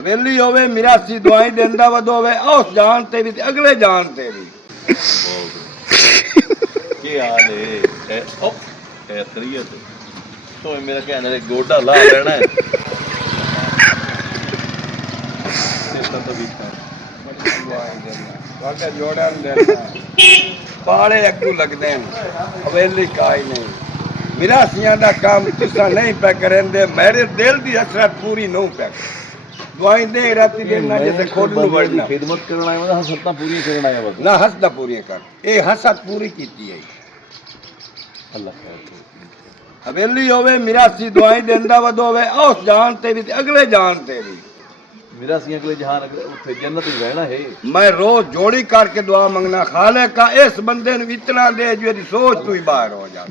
वेली होवे मिरासी दुआई देंदा वदो होवे उस जान ते भी ते अगले जान ते भी। क्या हाल है? ओ खैरियत तो मेरा कहने लगे गोडा ला लेना है। पाले अगू लगदे हैं हवेली काई नहीं मिरासियां दा काम तुसा नहीं पे करेंदे मेरे दिल दी हसरत पूरी नहीं पे दुआई दे राती देना जैसे खुद नु बढ़ना खिदमत करना है हसरतां पूरी करना है बस ना हसदा पूरी कर ए हसत पूरी कीती है अल्लाह खैर हवेली होवे मिरासी दुआई देंदा वदो होवे उस जान ते भी ते अगले जान ते भी मेरा सी अगले जहान उत्थे जन्नत ही रहना है। मैं रोज जोड़ी करके दुआ मंगना खाले का इस बंदे नु इतना दे जो सोच तू ही बाहर हो जा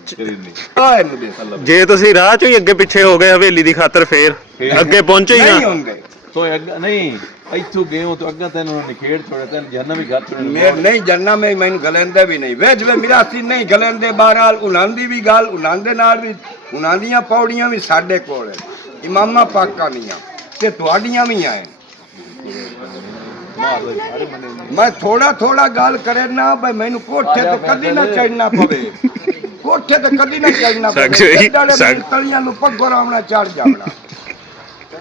जे तुसी राह चों ही अगे पिछे हो गए हवेली दी खातर फिर अगे पहुंचे ही नहीं ना होंगे तो नहीं इथों गए हो तो अग्गा तेन निखेड़ छोड़े तेन जहन्नम ही घर छोड़े मैं नहीं जन्ना में मैनू गलेंदे भी नहीं वेज वे मिरासी नहीं गलेंदे बहरहाल उनांदी भी गल उनांदे नाल भी उनांदियां पौड़ियां भी साडे कोल इमामा पाका नहीं ते तुहाडियां भी आए मैं थोड़ा थोड़ा गल करे ना भाई मैनू कोठे ते कदी ना चढ़ना पवे कोठे ते कदी ना चढ़ना पवे तलियां नु पग्गो रावना चढ़ जावना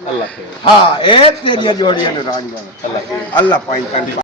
अल्लाह खैर हाँ ए तेरिया जोड़ियां ने रांझा अल्लाह पाई